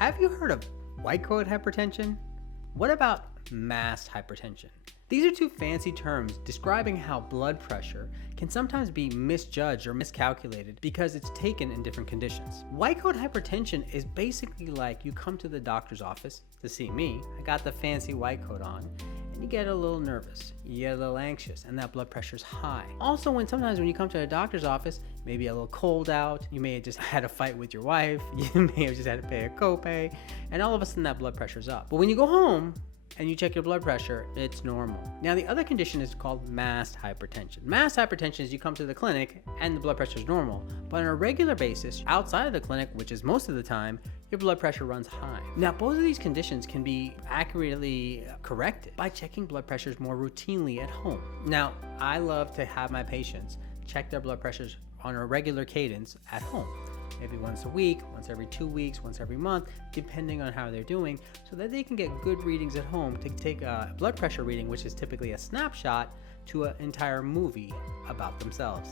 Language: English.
Have you heard of white coat hypertension? What about masked hypertension? These are two fancy terms describing how blood pressure can sometimes be misjudged or miscalculated because it's taken in different conditions. White coat hypertension is basically like you come to the doctor's office to see me, I got the fancy white coat on, and you get a little nervous, you get a little anxious, and that blood pressure's high. Also, sometimes when you come to the doctor's office, maybe a little cold out, you may have just had a fight with your wife, you may have just had to pay a copay, and all of a sudden that blood pressure's up. But when you go home, and you check your blood pressure, it's normal. Now the other condition is called masked hypertension. Masked hypertension is you come to the clinic and the blood pressure is normal, but on a regular basis, outside of the clinic, which is most of the time, your blood pressure runs high. Now both of these conditions can be accurately corrected by checking blood pressures more routinely at home. Now I love to have my patients check their blood pressures on a regular cadence at home. Maybe once a week, once every 2 weeks, once every month, depending on how they're doing, so that they can get good readings at home to take a blood pressure reading, which is typically a snapshot, to an entire movie about themselves.